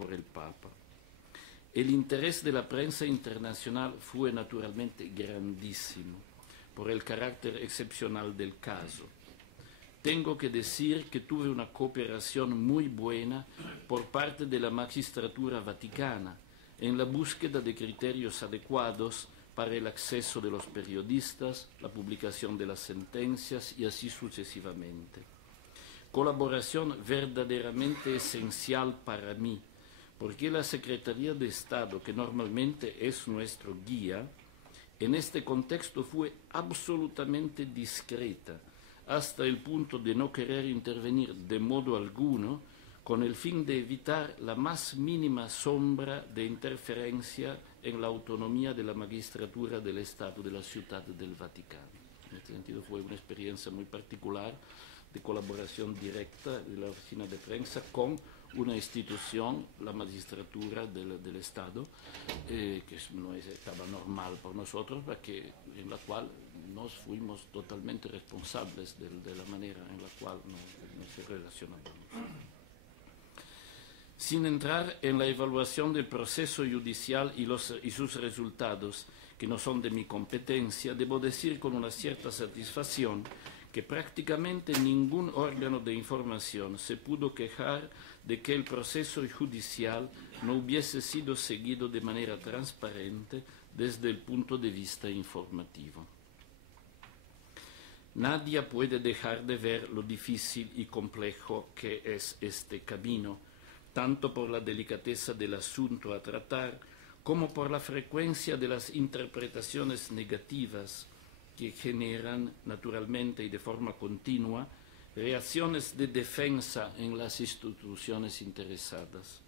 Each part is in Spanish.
por el Papa. El interés de la prensa internacional fue naturalmente grandísimo por el carácter excepcional del caso. Tengo que decir que tuve una cooperación muy buena por parte de la magistratura vaticana en la búsqueda de criterios adecuados para el acceso de los periodistas, la publicación de las sentencias y así sucesivamente. Colaboración verdaderamente esencial para mí, porque la Secretaría de Estado, que normalmente es nuestro guía, en este contexto fue absolutamente discreta, hasta el punto de no querer intervenir de modo alguno, con el fin de evitar la más mínima sombra de interferencia en la autonomía de la magistratura del Estado de la Ciudad del Vaticano. En este sentido fue una experiencia muy particular de colaboración directa de la oficina de prensa con una institución, la magistratura del Estado, que no estaba normal por nosotros, en la cual nos fuimos totalmente responsables de la manera en la cual nos relacionábamos. Sin entrar en la evaluación del proceso judicial y sus resultados, que no son de mi competencia, debo decir con una cierta satisfacción que prácticamente ningún órgano de información se pudo quejar de que el proceso judicial no hubiese sido seguido de manera transparente desde el punto de vista informativo. Nadie puede dejar de ver lo difícil y complejo que es este camino, tanto por la delicadeza del asunto a tratar como por la frecuencia de las interpretaciones negativas que generan naturalmente y de forma continua reacciones de defensa en las instituciones interesadas.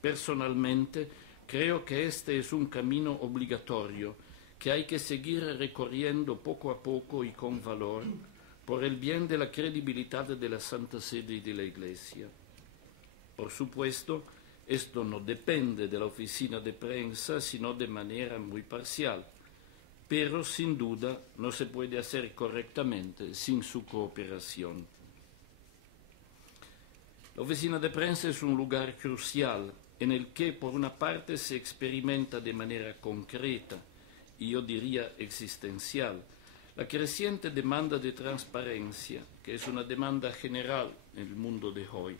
Personalmente, creo que este es un camino obligatorio que hay que seguir recorriendo poco a poco y con valor por el bien de la credibilidad de la Santa Sede y de la Iglesia. Por supuesto, esto no depende de la oficina de prensa, sino de manera muy parcial, pero sin duda no se puede hacer correctamente sin su cooperación. La oficina de prensa es un lugar crucial en el que por una parte se experimenta de manera concreta y yo diría existencial la creciente demanda de transparencia, que es una demanda general en el mundo de hoy,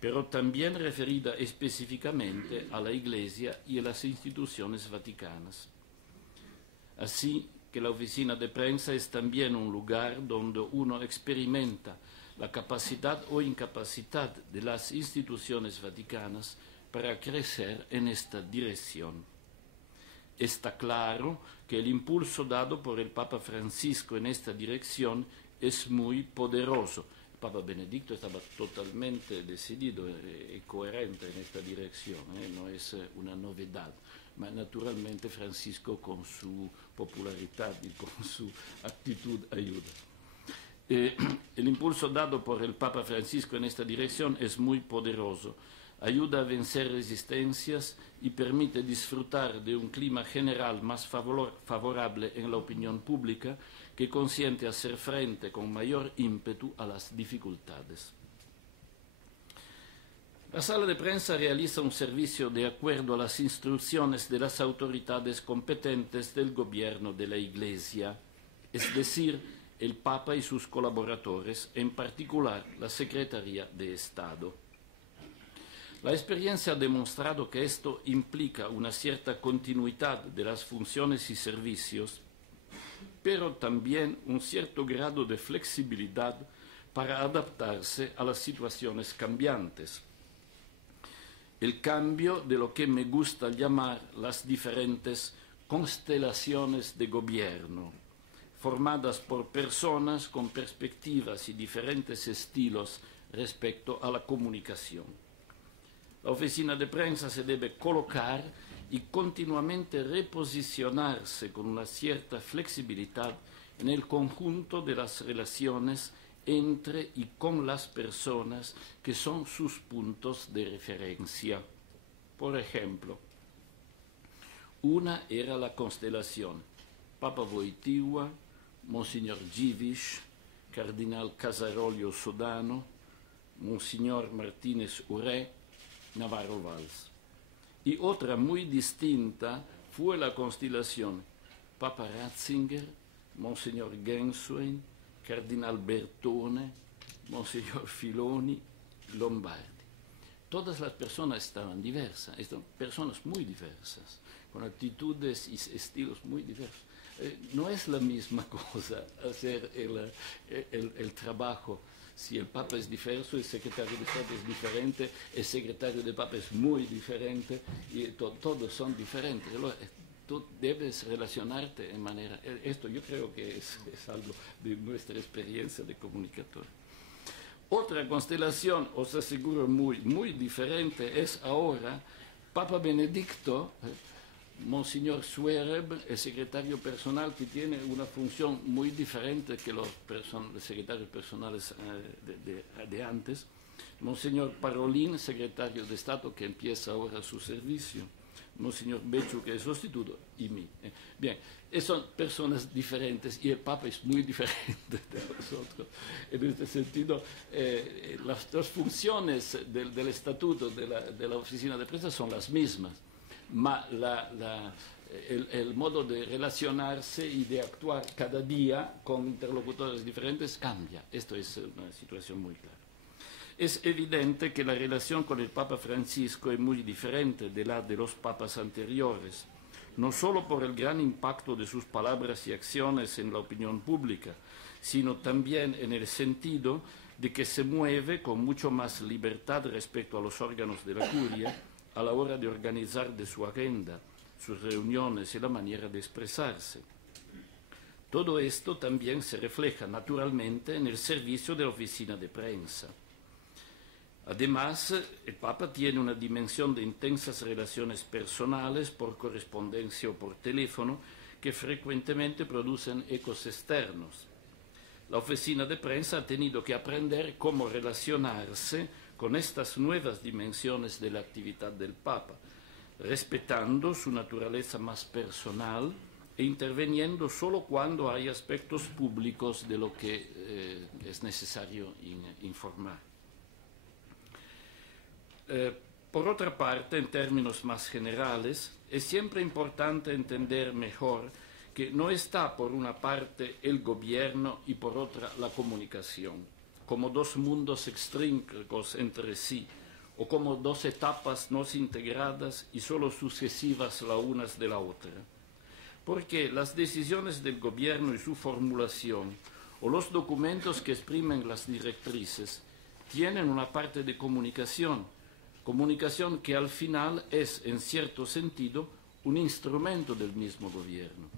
pero también referida específicamente a la Iglesia y a las instituciones vaticanas. Así que la oficina de prensa es también un lugar donde uno experimenta la capacidad o incapacidad de las instituciones vaticanas para crecer en esta dirección. Está claro que el impulso dado por el Papa Francisco en esta dirección es muy poderoso. El Papa Benedicto estaba totalmente decidido y coherente en esta dirección, no es una novedad. Ma naturalmente Francisco con su popularidad y con su actitud ayuda. El impulso dado por el Papa Francisco en esta dirección es muy poderoso. Ayuda a vencer resistencias y permite disfrutar de un clima general más favorable en la opinión pública que consiente hacer frente con mayor ímpetu a las dificultades. La sala de prensa realiza un servicio de acuerdo a las instrucciones de las autoridades competentes del gobierno de la Iglesia, es decir, el Papa y sus colaboradores, en particular la Secretaría de Estado. La experiencia ha demostrado que esto implica una cierta continuidad de las funciones y servicios, pero también un cierto grado de flexibilidad para adaptarse a las situaciones cambiantes. El cambio de lo que me gusta llamar las diferentes constelaciones de gobierno, formadas por personas con perspectivas y diferentes estilos respecto a la comunicación. La oficina de prensa se debe colocar y continuamente reposicionarse con una cierta flexibilidad en el conjunto de las relaciones entre y con las personas que son sus puntos de referencia. Por ejemplo, una era la constelación Papa Wojtyła, Monsignor Dziwisz, Cardinal Casarolio Sodano, Monsignor Martínez Uré, Navarro Valls. Y otra muy distinta fue la constelación Papa Ratzinger, Monseñor Genswein, Cardinal Bertone, Monseñor Filoni, Lombardi. Todas las personas estaban diversas, personas muy diversas, con actitudes y estilos muy diversos. No es la misma cosa hacer el trabajo. Si el Papa es diverso, el secretario de Estado es diferente, el secretario de Papa es muy diferente, y todos son diferentes. Tú debes relacionarte en manera... Esto yo creo que es algo de nuestra experiencia de comunicador. Otra constelación, os aseguro, muy diferente, es ahora Papa Benedicto, Monseñor Suereb, el secretario personal, que tiene una función muy diferente que los secretarios personales de antes. Monseñor Parolin, secretario de Estado, que empieza ahora su servicio. Monseñor Becciu, que es sustituto, y mí. Bien, son personas diferentes y el Papa es muy diferente de nosotros. En este sentido, las funciones del estatuto de la oficina de prensa son las mismas, el modo de relacionarse y de actuar cada día con interlocutores diferentes cambia. Esto es una situación muy clara. Es evidente que la relación con el Papa Francisco es muy diferente de la de los papas anteriores, no solo por el gran impacto de sus palabras y acciones en la opinión pública, sino también en el sentido de que se mueve con mucho más libertad respecto a los órganos de la curia a la hora de organizar de su agenda, sus reuniones y la manera de expresarse. Todo esto también se refleja naturalmente en el servicio de la oficina de prensa. Además, el Papa tiene una dimensión de intensas relaciones personales por correspondencia o por teléfono que frecuentemente producen ecos externos. La oficina de prensa ha tenido que aprender cómo relacionarse con estas nuevas dimensiones de la actividad del Papa, respetando su naturaleza más personal e interviniendo solo cuando hay aspectos públicos de lo que es necesario informar. Por otra parte, en términos más generales, es siempre importante entender mejor que no está por una parte el gobierno y por otra la comunicación, como dos mundos extrínsecos entre sí, o como dos etapas no integradas y solo sucesivas las unas de la otra. Porque las decisiones del gobierno y su formulación, o los documentos que exprimen las directrices, tienen una parte de comunicación que al final es, en cierto sentido, un instrumento del mismo gobierno.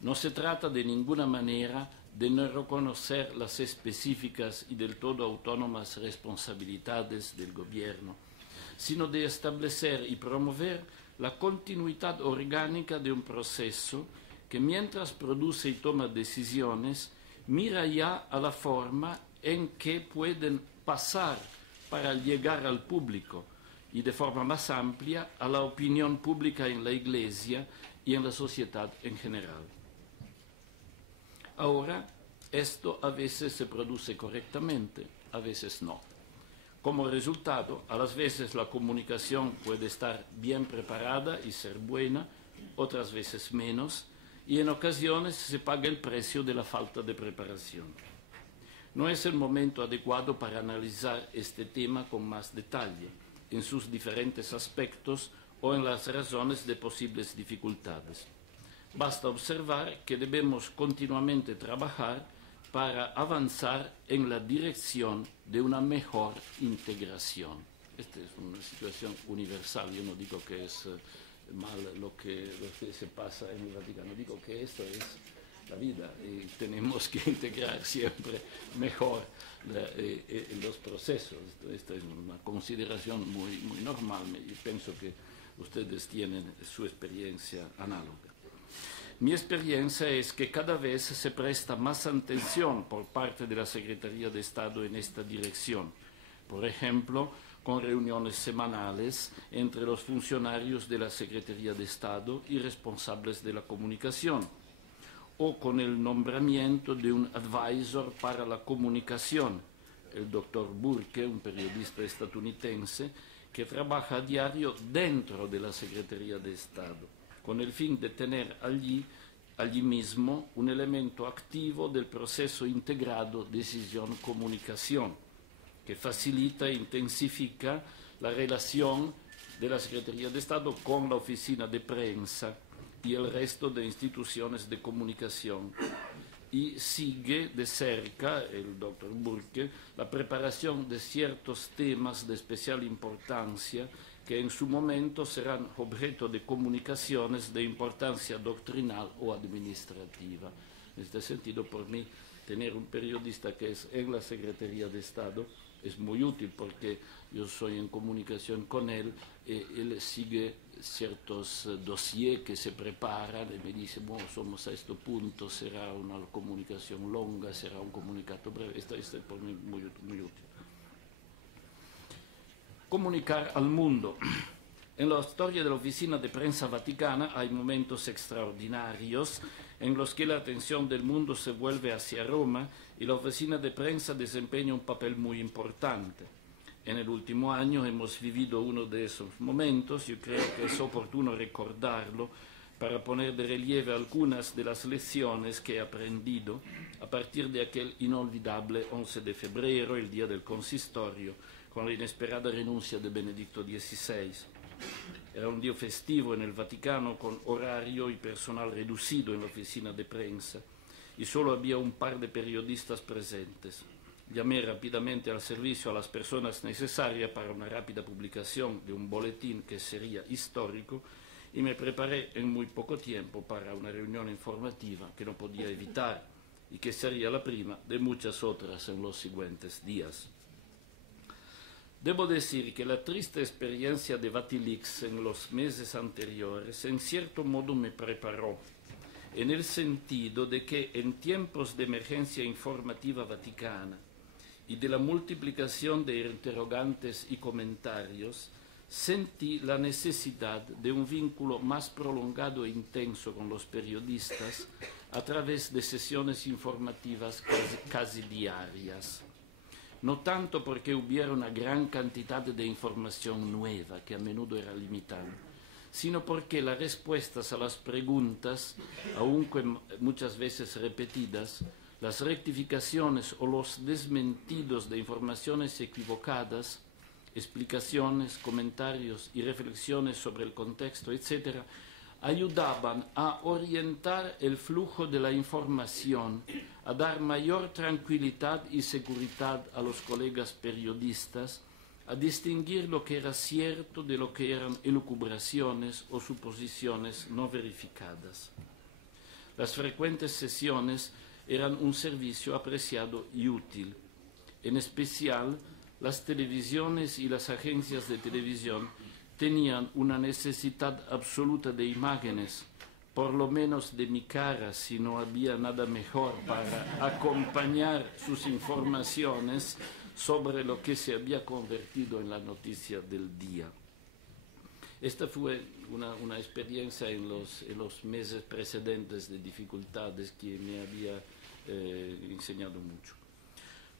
No se trata de ninguna manera de no reconocer las específicas y del todo autónomas responsabilidades del gobierno, sino de establecer y promover la continuidad orgánica de un proceso que, mientras produce y toma decisiones, mira ya a la forma en que pueden pasar para llegar al público y de forma más amplia a la opinión pública en la Iglesia y en la sociedad en general. Ahora, esto a veces se produce correctamente, a veces no. Como resultado, a las veces la comunicación puede estar bien preparada y ser buena, otras veces menos, y en ocasiones se paga el precio de la falta de preparación. No es el momento adecuado para analizar este tema con más detalle, en sus diferentes aspectos o en las razones de posibles dificultades. Basta observar que debemos continuamente trabajar para avanzar en la dirección de una mejor integración. Esta es una situación universal. Yo no digo que es mal lo que se pasa en el Vaticano, digo que esto es la vida y tenemos que integrar siempre mejor los procesos. Esta es una consideración muy normal y pienso que ustedes tienen su experiencia análoga. Mi experiencia es que cada vez se presta más atención por parte de la Secretaría de Estado en esta dirección. Por ejemplo, con reuniones semanales entre los funcionarios de la Secretaría de Estado y responsables de la comunicación, o con el nombramiento de un advisor para la comunicación, el doctor Burke, un periodista estadounidense, que trabaja a diario dentro de la Secretaría de Estado, con el fin de tener allí mismo un elemento activo del proceso integrado decisión-comunicación, que facilita e intensifica la relación de la Secretaría de Estado con la oficina de prensa y el resto de instituciones de comunicación, y sigue de cerca, el doctor Burke, la preparación de ciertos temas de especial importancia que en su momento serán objeto de comunicaciones de importancia doctrinal o administrativa. En este sentido, por mí, tener un periodista que es en la Secretaría de Estado es muy útil, porque yo soy en comunicación con él, él sigue ciertos dossiers que se preparan y me dice, bueno, somos a este punto, será una comunicación longa, será un comunicado breve. Esto es por mí muy útil. Comunicar al mundo. En la historia de la Oficina de Prensa Vaticana hay momentos extraordinarios en los que la atención del mundo se vuelve hacia Roma y la Oficina de Prensa desempeña un papel muy importante. En el último año hemos vivido uno de esos momentos. Yo creo que es oportuno recordarlo para poner de relieve algunas de las lecciones que he aprendido a partir de aquel inolvidable 11 de febrero, el día del consistorio, con la inesperada renuncia de Benedicto XVI. Era un día festivo en el Vaticano, con horario y personal reducido en la oficina de prensa, y solo había un par de periodistas presentes. Llamé rápidamente al servicio a las personas necesarias para una rápida publicación de un boletín que sería histórico, y me preparé en muy poco tiempo para una reunión informativa que no podía evitar y que sería la prima de muchas otras en los siguientes días. Debo decir que la triste experiencia de Vatilix en los meses anteriores en cierto modo me preparó, en el sentido de que en tiempos de emergencia informativa vaticana y de la multiplicación de interrogantes y comentarios, sentí la necesidad de un vínculo más prolongado e intenso con los periodistas a través de sesiones informativas casi diarias. No tanto porque hubiera una gran cantidad de información nueva, que a menudo era limitada, sino porque las respuestas a las preguntas, aunque muchas veces repetidas, las rectificaciones o los desmentidos de informaciones equivocadas, explicaciones, comentarios y reflexiones sobre el contexto, etc., ayudaban a orientar el flujo de la información, a dar mayor tranquilidad y seguridad a los colegas periodistas, a distinguir lo que era cierto de lo que eran elucubraciones o suposiciones no verificadas. Las frecuentes sesiones eran un servicio apreciado y útil. En especial, las televisiones y las agencias de televisión tenían una necesidad absoluta de imágenes, por lo menos de mi cara, si no había nada mejor para acompañar sus informaciones sobre lo que se había convertido en la noticia del día. Esta fue una experiencia en los meses precedentes de dificultades que me había enseñado mucho.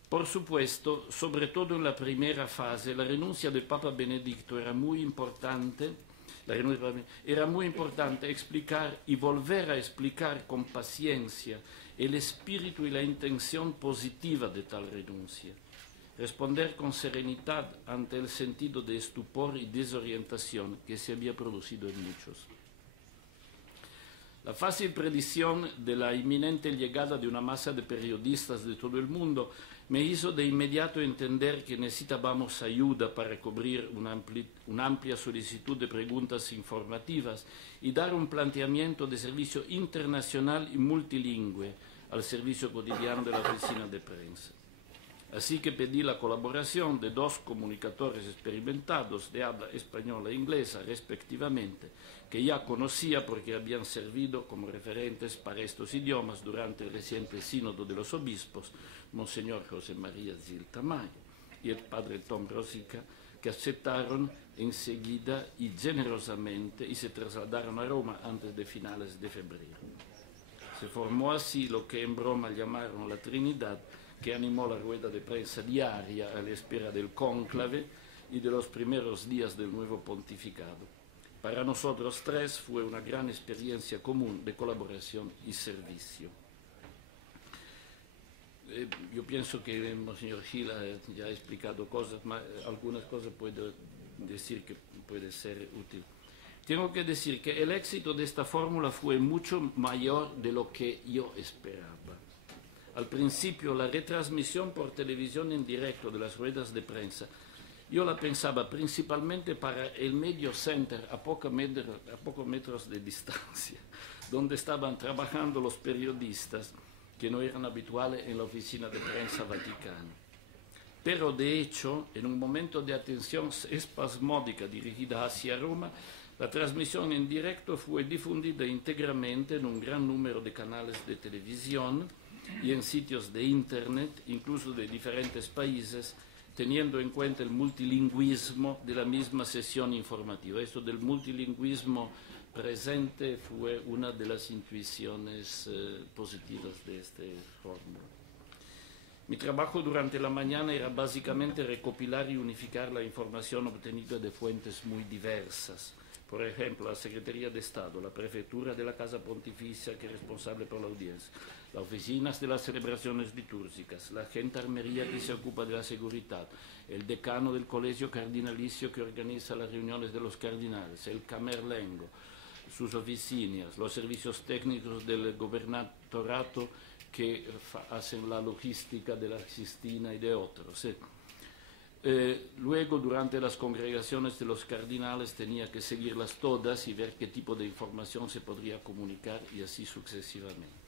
Por supuesto, sobre todo en la primera fase, la renuncia del Papa Benedicto era muy importante. Era muy importante explicar y volver a explicar con paciencia el espíritu y la intención positiva de tal renuncia. Responder con serenidad ante el sentido de estupor y desorientación que se había producido en muchos. La fácil predicción de la inminente llegada de una masa de periodistas de todo el mundo me hizo de inmediato entender que necesitábamos ayuda para cubrir una amplia solicitud de preguntas informativas y dar un planteamiento de servicio internacional y multilingüe al servicio cotidiano de la oficina de prensa. Así que pedí la colaboración de 2 comunicadores experimentados de habla española e inglesa, respectivamente, que ya conocía porque habían servido como referentes para estos idiomas durante el reciente sínodo de los obispos, Monseñor José María Gil Tamayo y el padre Tom Rosica, que aceptaron enseguida y generosamente y se trasladaron a Roma antes de finales de febrero. Se formó así lo que en broma llamaron la Trinidad, que animó la rueda de prensa diaria a la espera del cónclave y de los primeros días del nuevo pontificado. Para nosotros tres fue una gran experiencia común de colaboración y servicio. Yo pienso que Monseñor Gil ya ha explicado cosas, algunas cosas puedo decir que puede ser útil. Tengo que decir que el éxito de esta fórmula fue mucho mayor de lo que yo esperaba. Al principio, la retransmisión por televisión en directo de las ruedas de prensa, yo la pensaba principalmente para el medio center a pocos metros de distancia, donde estaban trabajando los periodistas que no eran habituales en la oficina de prensa vaticana. Pero de hecho, en un momento de atención espasmódica dirigida hacia Roma, la transmisión en directo fue difundida íntegramente en un gran número de canales de televisión y en sitios de internet, incluso de diferentes países, teniendo en cuenta el multilingüismo de la misma sesión informativa. Esto del multilingüismo presente fue una de las intuiciones positivas de esta fórmula. Mi trabajo durante la mañana era básicamente recopilar y unificar la información obtenida de fuentes muy diversas. Por ejemplo, la Secretaría de Estado, la Prefectura de la Casa Pontificia, que es responsable por la audiencia, las oficinas de las celebraciones litúrgicas, la gendarmería que se ocupa de la seguridad, el decano del Colegio Cardinalicio que organiza las reuniones de los cardinales, el Camerlengo, sus oficinas, los servicios técnicos del gobernatorato que hacen la logística de la Sistina y de otros. Luego, durante las congregaciones de los cardinales, tenía que seguirlas todas y ver qué tipo de información se podría comunicar y así sucesivamente.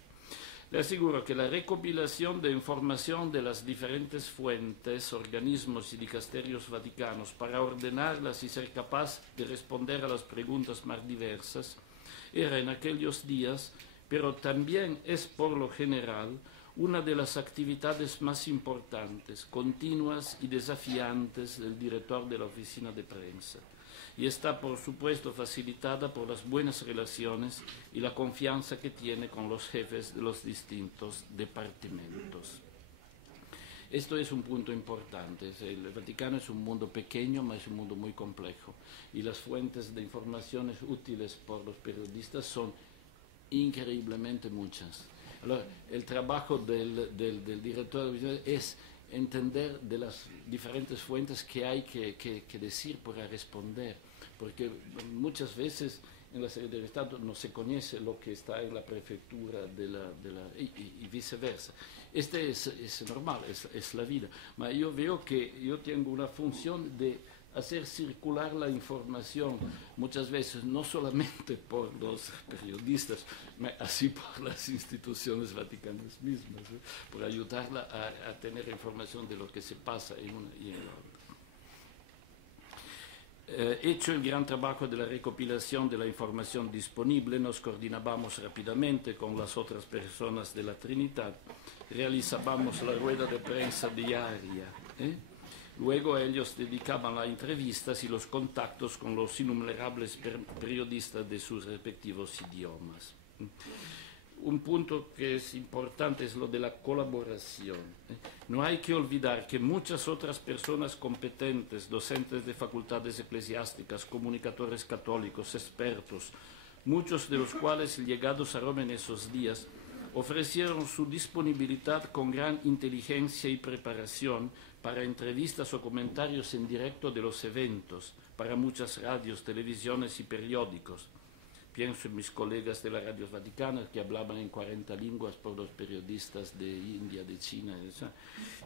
Le aseguro que la recopilación de información de las diferentes fuentes, organismos y dicasterios vaticanos para ordenarlas y ser capaz de responder a las preguntas más diversas era en aquellos días, pero también es por lo general, una de las actividades más importantes, continuas y desafiantes del director de la oficina de prensa. Y está, por supuesto, facilitada por las buenas relaciones y la confianza que tiene con los jefes de los distintos departamentos. Esto es un punto importante. El Vaticano es un mundo pequeño, pero es un mundo muy complejo. Y las fuentes de informaciones útiles por los periodistas son increíblemente muchas. Ahora, el trabajo del director es entender de las diferentes fuentes que hay que decir para responder, porque muchas veces en la Secretaría de Estado no se conoce lo que está en la prefectura y viceversa. Este es normal, es la vida. Pero yo veo que yo tengo una función de hacer circular la información, muchas veces no solamente por los periodistas, así por las instituciones vaticanas mismas, por ayudarla a tener información de lo que se pasa en una y en la otra. Hecho el gran trabajo de la recopilación de la información disponible, nos coordinábamos rápidamente con las otras personas de la Trinidad, realizábamos la rueda de prensa diaria. Luego ellos dedicaban las entrevistas y los contactos con los innumerables periodistas de sus respectivos idiomas. Un punto que es importante es lo de la colaboración. No hay que olvidar que muchas otras personas competentes, docentes de facultades eclesiásticas, comunicadores católicos, expertos, muchos de los cuales llegados a Roma en esos días, ofrecieron su disponibilidad con gran inteligencia y preparación para entrevistas o comentarios en directo de los eventos, para muchas radios, televisiones y periódicos. Pienso en mis colegas de las radios vaticanas que hablaban en 40 lenguas por los periodistas de India, de China,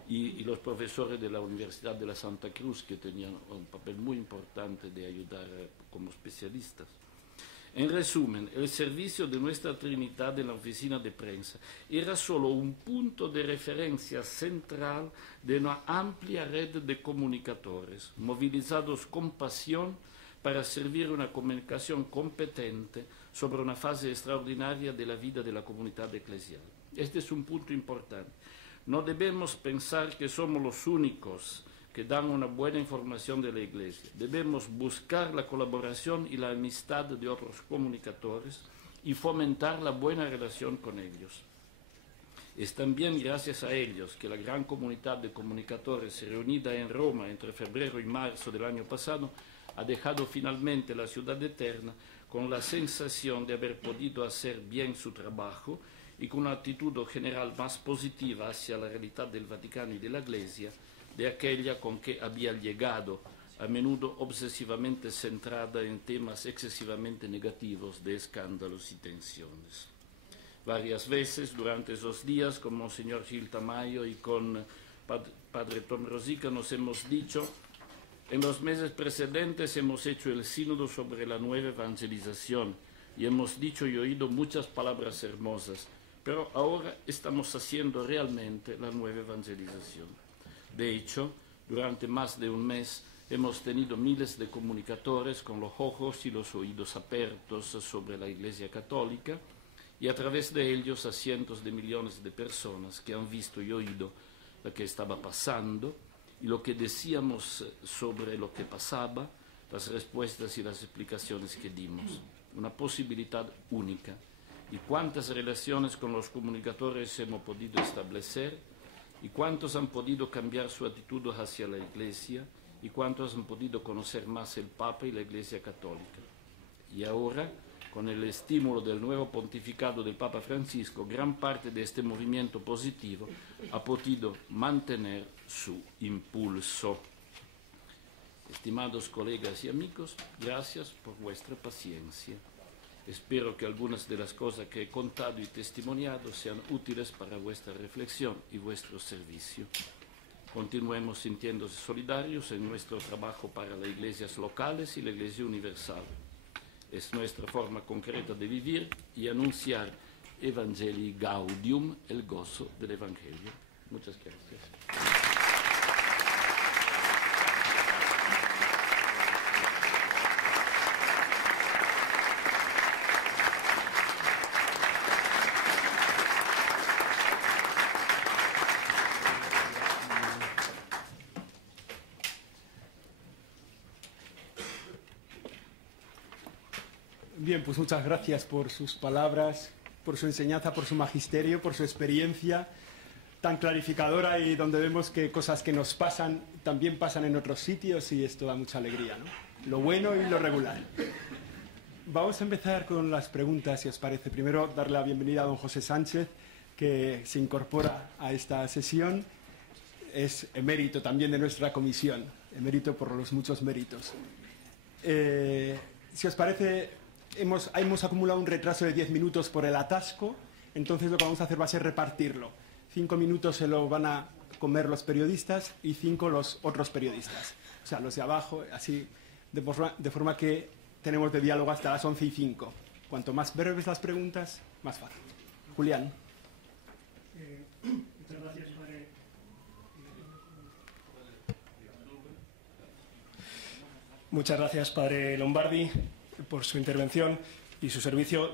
y los profesores de la Universidad de la Santa Cruz que tenían un papel muy importante de ayudar como especialistas. En resumen, el servicio de nuestra Trinidad en la oficina de prensa era solo un punto de referencia central de una amplia red de comunicadores, movilizados con pasión para servir una comunicación competente sobre una fase extraordinaria de la vida de la comunidad eclesial. Este es un punto importante. No debemos pensar que somos los únicos que dan una buena información de la Iglesia. Debemos buscar la colaboración y la amistad de otros comunicadores y fomentar la buena relación con ellos. Es también gracias a ellos que la gran comunidad de comunicadores reunida en Roma entre febrero y marzo del año pasado ha dejado finalmente la ciudad eterna con la sensación de haber podido hacer bien su trabajo y con una actitud general más positiva hacia la realidad del Vaticano y de la Iglesia de aquella con que había llegado, a menudo obsesivamente centrada en temas excesivamente negativos de escándalos y tensiones. Varias veces durante esos días con Monseñor Gil Tamayo y con Padre Tom Rosica nos hemos dicho: en los meses precedentes hemos hecho el sínodo sobre la nueva evangelización y hemos dicho y oído muchas palabras hermosas, pero ahora estamos haciendo realmente la nueva evangelización. De hecho, durante más de un mes hemos tenido miles de comunicadores con los ojos y los oídos abiertos sobre la Iglesia Católica, y a través de ellos a cientos de millones de personas que han visto y oído lo que estaba pasando y lo que decíamos sobre lo que pasaba, las respuestas y las explicaciones que dimos. Una posibilidad única. ¿Y cuántas relaciones con los comunicadores hemos podido establecer? ¿Y cuántos han podido cambiar su actitud hacia la Iglesia? ¿Y cuántos han podido conocer más el Papa y la Iglesia Católica? Y ahora, con el estímulo del nuevo pontificado del Papa Francisco, gran parte de este movimiento positivo ha podido mantener su impulso. Estimados colegas y amigos, gracias por vuestra paciencia. Espero que algunas de las cosas que he contado y testimoniado sean útiles para vuestra reflexión y vuestro servicio. Continuemos sintiéndose solidarios en nuestro trabajo para las iglesias locales y la Iglesia Universal. Es nuestra forma concreta de vivir y anunciar Evangelii Gaudium, el gozo del Evangelio. Muchas gracias. Bien, pues muchas gracias por sus palabras, por su enseñanza, por su magisterio, por su experiencia tan clarificadora y donde vemos que cosas que nos pasan también pasan en otros sitios y esto da mucha alegría, ¿no? Lo bueno y lo regular. Vamos a empezar con las preguntas, si os parece. Primero, darle la bienvenida a don José Sánchez, que se incorpora a esta sesión. Es emérito también de nuestra comisión, emérito por los muchos méritos. Si os parece... Hemos acumulado un retraso de 10 minutos por el atasco, entonces lo que vamos a hacer va a ser repartirlo. 5 minutos se lo van a comer los periodistas y 5 los otros periodistas. O sea, los de abajo, así, de forma que tenemos de diálogo hasta las 11:05. Cuanto más breves las preguntas, más fácil. Julián. Muchas gracias, padre. Muchas gracias, padre Lombardi, por su intervención y su servicio.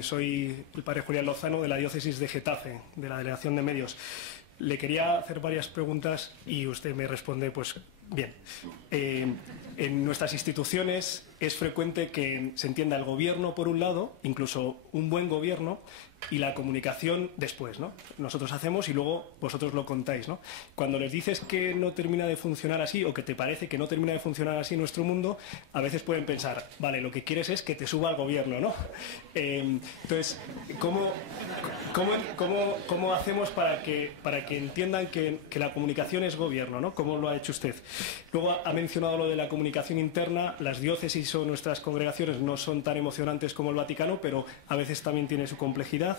Soy el padre Julián Lozano, de la diócesis de Getafe, de la Delegación de Medios. Le quería hacer varias preguntas y usted me responde, pues, bien. En nuestras instituciones es frecuente que se entienda el gobierno por un lado, incluso un buen gobierno, y la comunicación después, ¿no? Nosotros hacemos y luego vosotros lo contáis, ¿no? Cuando les dices que no termina de funcionar así o que te parece que no termina de funcionar así nuestro mundo, a veces pueden pensar, vale, lo que quieres es que te suba al gobierno, ¿no? Entonces, ¿cómo hacemos para que entiendan que la comunicación es gobierno, ¿no? ¿Cómo lo ha hecho usted? Luego ha mencionado lo de la comunicación interna. Las diócesis o nuestras congregaciones no son tan emocionantes como el Vaticano, pero a veces también tiene su complejidad.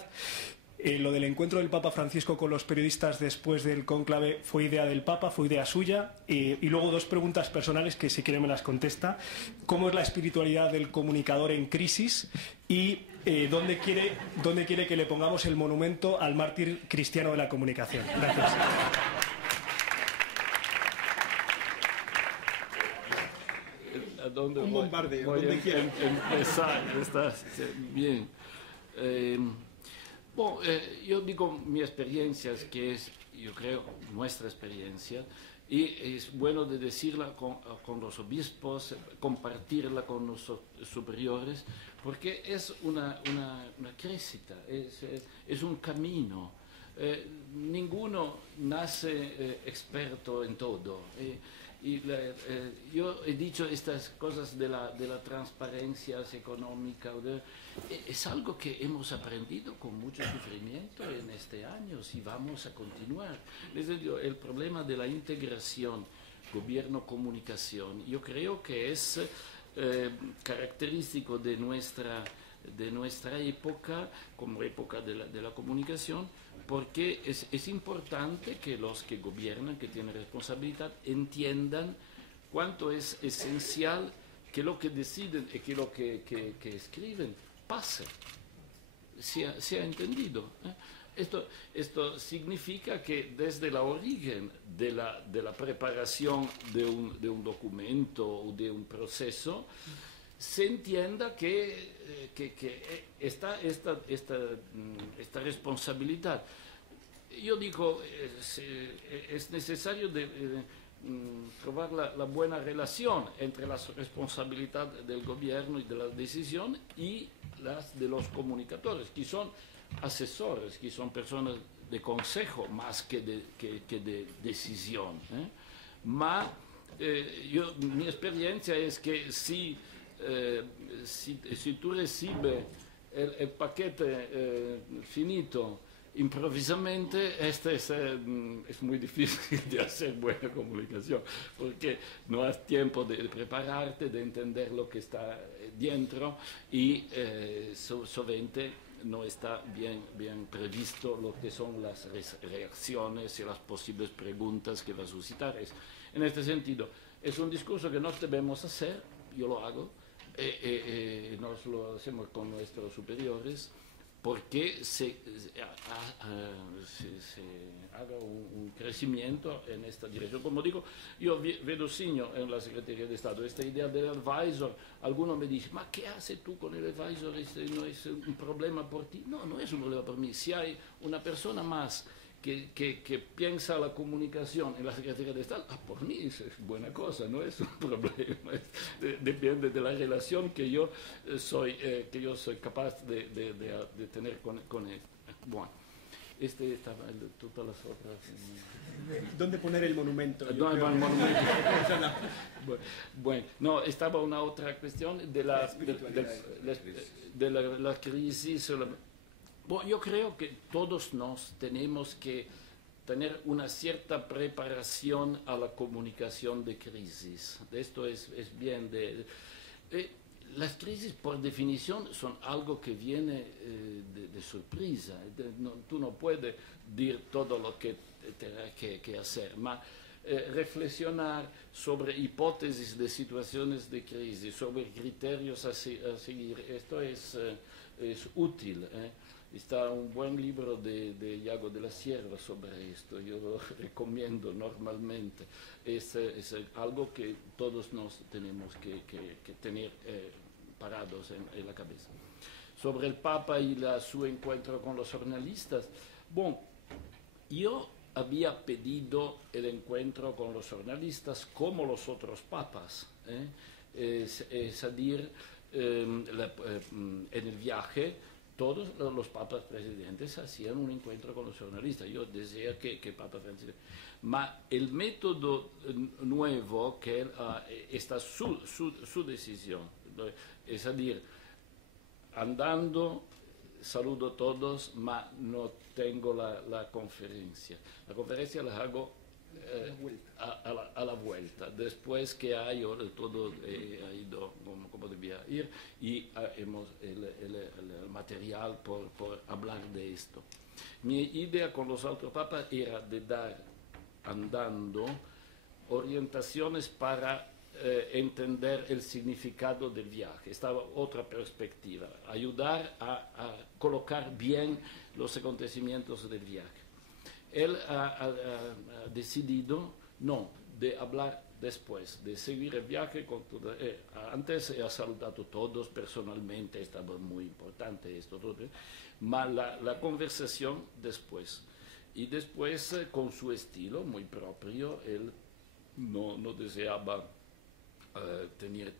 Lo del encuentro del Papa Francisco con los periodistas después del cónclave fue idea del Papa, fue idea suya. Y luego dos preguntas personales que si quiere me las contesta. ¿Cómo es la espiritualidad del comunicador en crisis? Y ¿dónde quiere que le pongamos el monumento al mártir cristiano de la comunicación? Gracias. Un bombardeo, voy donde quiera. Empezar, estás bien. Yo digo mi experiencia, es que es, yo creo, nuestra experiencia, y es bueno de decirla con los obispos, compartirla con los superiores, porque es una crecita, es un camino. Ninguno nace experto en todo. Yo he dicho estas cosas de la transparencia económica, es algo que hemos aprendido con mucho sufrimiento en este año y vamos a continuar. El problema de la integración gobierno-comunicación, yo creo que es característico de nuestra época, como época de la comunicación, porque es importante que los que gobiernan, que tienen responsabilidad, entiendan cuánto es esencial que lo que deciden y que lo que escriben pase, sea entendido. Esto significa que desde el origen de la preparación de un documento o de un proceso, se entienda que esta responsabilidad. Yo digo, es necesario probar la buena relación entre la responsabilidad del gobierno y de la decisión y las de los comunicadores, que son asesores, que son personas de consejo más que de decisión. Mi experiencia es que si tú recibes el paquete finito improvisamente, es muy difícil de hacer buena comunicación, porque no has tiempo de prepararte, de entender lo que está dentro y solamente no está bien previsto lo que son las reacciones y las posibles preguntas que va a suscitar. En este sentido, es un discurso que nos debemos hacer, yo lo hago, nos lo hacemos con nuestros superiores, porque se haga un crecimiento en esta dirección. Como digo, yo vedo signo en la Secretaría de Estado esta idea del advisor. Alguno me dice, ¿ma qué haces tú con el advisor? ¿No es un problema por ti? No, no es un problema por mí. Si hay una persona más que piensa la comunicación en la Secretaría de Estado, por mí es buena cosa, no es un problema. Depende de la relación que yo soy capaz de tener con él. Bueno, estaba todas las otras. ¿Dónde poner el monumento? ¿Dónde va el monumento? Bueno, no, estaba una otra cuestión de la crisis. Bueno, yo creo que todos nos tenemos que tener una cierta preparación a la comunicación de crisis. Esto es bien las crisis, por definición, son algo que viene de sorpresa. Tú no puedes decir todo lo que tendrás que hacer, pero reflexionar sobre hipótesis de situaciones de crisis, sobre criterios a seguir, esto es útil. Está un buen libro de Iago de la Sierra sobre esto, yo lo recomiendo normalmente. Es algo que todos nos tenemos que tener parados en la cabeza. Sobre el Papa y su encuentro con los jornalistas, bueno, yo había pedido el encuentro con los jornalistas como los otros papas, es decir, en el viaje. Todos los papas presidentes hacían un encuentro con los jornalistas. Yo decía que Papa Francisco. Pero el método nuevo, que está su decisión, es decir, andando, saludo a todos, pero no tengo la conferencia. La conferencia la hago a la vuelta, después que todo ha ido como debía ir y hemos el material por hablar de esto. Mi idea con los otros papas era de dar, andando, orientaciones para entender el significado del viaje. Estaba otra perspectiva, ayudar a colocar bien los acontecimientos del viaje. Él ha decidido no de hablar después, de seguir el viaje. Antes ha saludado a todos personalmente, estaba muy importante esto, pero la conversación después. Y después, con su estilo muy propio, él no deseaba tener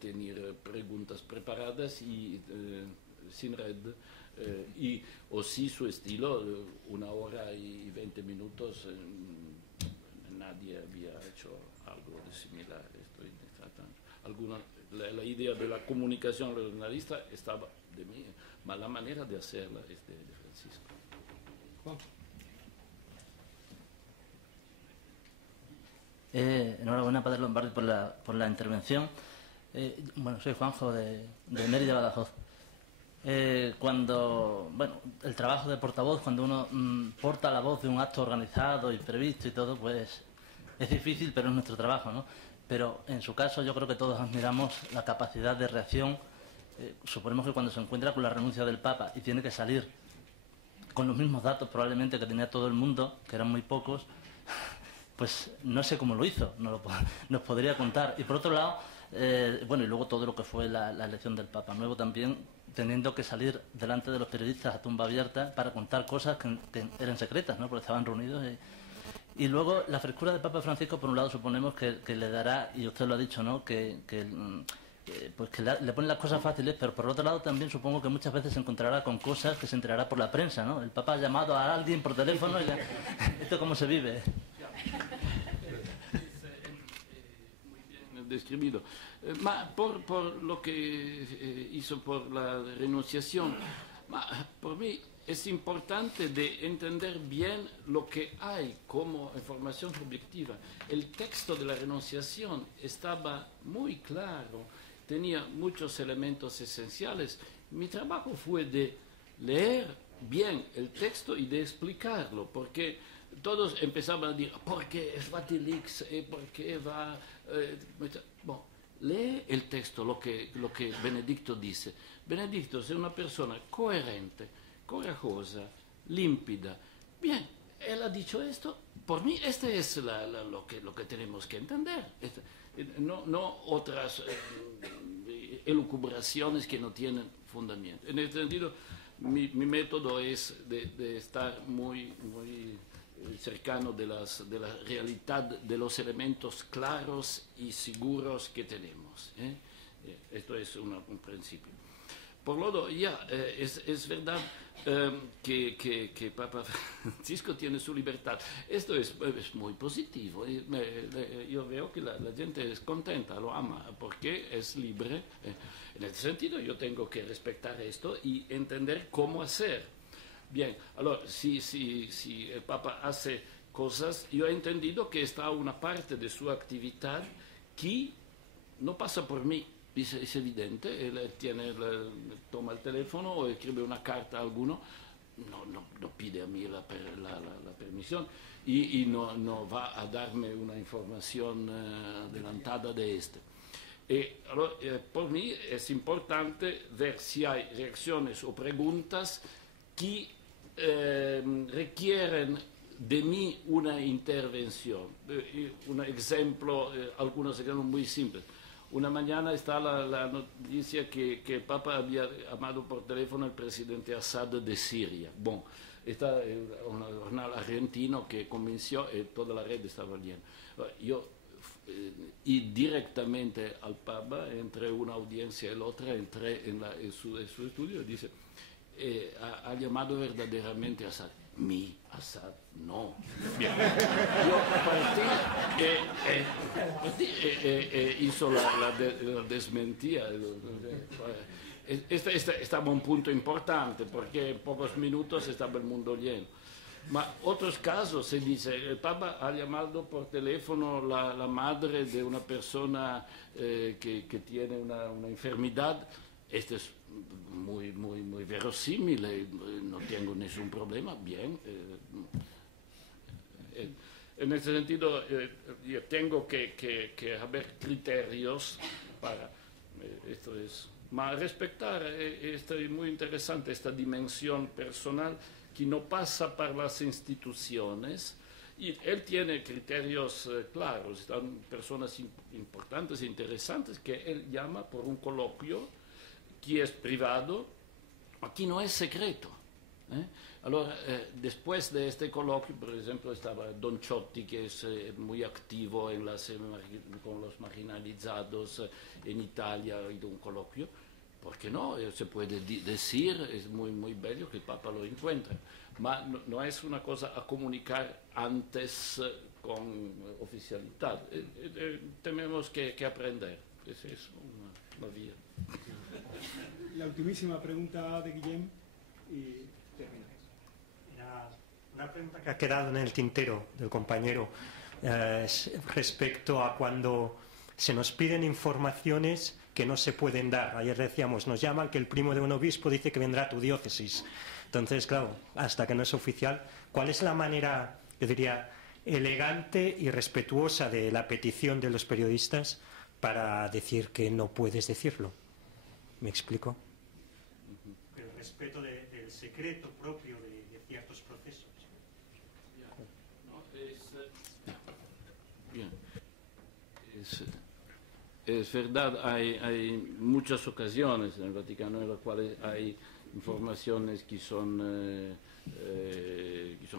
preguntas preparadas y sin red, o sí su estilo, 1 hora y 20 minutos, nadie había hecho algo de similar. Estoy tratando. La idea de la comunicación regionalista estaba de mí, pero la manera de hacerla es de Francisco. Juan. Enhorabuena, padre Lombardi, por la intervención. Bueno, soy Juanjo de Mérida, Badajoz. Cuando, bueno, el trabajo de portavoz, cuando uno porta la voz de un acto organizado y previsto y todo, pues es difícil, pero es nuestro trabajo, ¿no? Pero en su caso yo creo que todos admiramos la capacidad de reacción. Suponemos que cuando se encuentra con la renuncia del Papa y tiene que salir con los mismos datos probablemente que tenía todo el mundo, que eran muy pocos, pues no sé cómo lo hizo, nos podría contar. Y por otro lado, bueno, y luego todo lo que fue la elección del Papa Nuevo también, teniendo que salir delante de los periodistas a tumba abierta para contar cosas que eran secretas, ¿no? Porque estaban reunidos. Y luego la frescura del Papa Francisco, por un lado, suponemos que le dará, y usted lo ha dicho, ¿no? Pues que le ponen las cosas fáciles, pero por otro lado también supongo que muchas veces se encontrará con cosas que se enterará por la prensa, ¿no? El Papa ha llamado a alguien por teléfono y ¿esto cómo se vive? Muy bien describido. Por lo que hizo por la renunciación, por mí es importante de entender bien lo que hay como información objetiva. El texto de la renunciación estaba muy claro, tenía muchos elementos esenciales. Mi trabajo fue de leer bien el texto y de explicarlo, porque todos empezaban a decir, ¿por qué es Vatilix? ¿Por qué va...? Bueno, lee el texto, lo que Benedicto dice. Benedicto es una persona coherente, corajosa, límpida. Bien, él ha dicho esto, por mí este es lo que tenemos que entender. No otras elucubraciones que no tienen fundamento. En este sentido, mi método es de estar muy cercano de la realidad, de los elementos claros y seguros que tenemos. Esto es un principio. Por lo tanto, es verdad que Papa Francisco tiene su libertad. Esto es muy positivo. Yo veo que la gente es contenta, lo ama, porque es libre. En este sentido, yo tengo que respetar esto y entender cómo hacer. Bien, ahora, si el Papa hace cosas, yo he entendido que está una parte de su actividad que no pasa por mí. Es evidente, él toma el teléfono o escribe una carta a alguno, no pide a mí la permisión y no va a darme una información adelantada de este. Por mí es importante ver si hay reacciones o preguntas que requieren de mí una intervención. Un ejemplo, algunos ejemplos muy simples. Una mañana está la noticia que el Papa había llamado por teléfono al presidente Assad de Siria. Bueno, está un jornal argentino que convenció, toda la red estaba llena. Yo y directamente al Papa, entre una audiencia y la otra, entré en su estudio y dice, ha llamado verdaderamente a Assad. Mi Assad, no. Bien. Yo partí hizo la desmentía. Estaba un punto importante porque en pocos minutos estaba el mundo lleno. Ma otros casos se dice, el Papa ha llamado por teléfono la madre de una persona que tiene una enfermedad. Este es muy verosímil, no tengo ningún problema, bien. En ese sentido, yo tengo que haber criterios para esto es. Mas respetar, es muy interesante esta dimensión personal que no pasa por las instituciones. Y él tiene criterios claros, están personas importantes e interesantes que él llama por un coloquio que es privado, aquí no es secreto. Ahora, después de este coloquio, por ejemplo, estaba Don Ciotti, que es muy activo con los marginalizados en Italia, ha ido un coloquio. ¿por qué no? Se puede decir, es muy bello que el Papa lo encuentre, pero no es una cosa a comunicar antes con oficialidad. Tenemos que aprender, esa es una vía. La ultimísima pregunta de Guillem y terminamos. Una pregunta que ha quedado en el tintero del compañero respecto a cuando se nos piden informaciones que no se pueden dar. Ayer decíamos, nos llaman que el primo de un obispo dice que vendrá a tu diócesis. Entonces, claro, hasta que no es oficial, ¿cuál es la manera, yo diría, elegante y respetuosa de la petición de los periodistas para decir que no puedes decirlo? ¿Me explico? El respeto del secreto propio de ciertos procesos. Es verdad, hay muchas ocasiones en el Vaticano en las cuales hay informaciones que son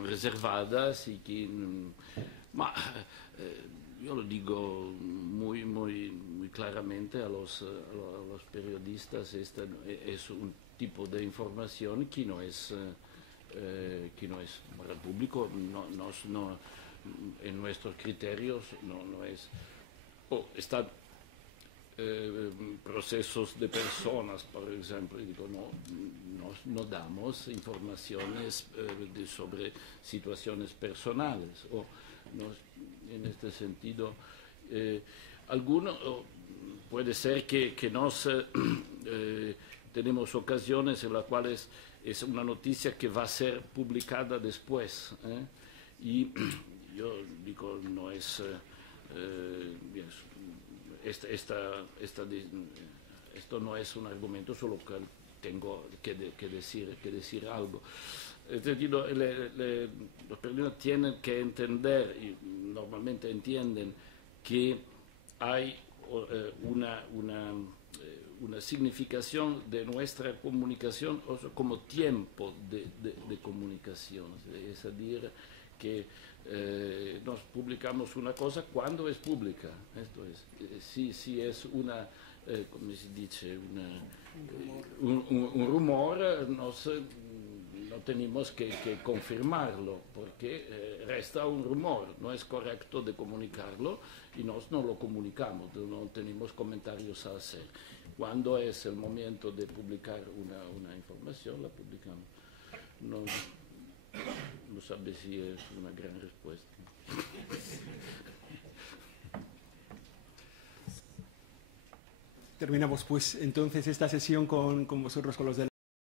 reservadas y que... yo lo digo muy claramente a los periodistas, esta es un tipo de información que no es para el público, no, en nuestros criterios no es... están procesos de personas, por ejemplo, y digo, no damos informaciones sobre situaciones personales, o en este sentido, puede ser que tenemos ocasiones en las cuales es una noticia que va a ser publicada después, y yo digo, no es... esto no es un argumento, solo que tengo que decir algo. Es decir, los periodistas tienen que entender, y normalmente entienden, que hay una significación de nuestra comunicación como tiempo de comunicación, es decir, que nos publicamos una cosa cuando es pública. Esto es, si es una, como se dice, un rumor, no tenemos que confirmarlo, porque resta un rumor, no es correcto de comunicarlo y no lo comunicamos, no tenemos comentarios a hacer. Cuando es el momento de publicar una información, la publicamos. No sabe si es una gran respuesta. Terminamos pues entonces esta sesión con vosotros, con los de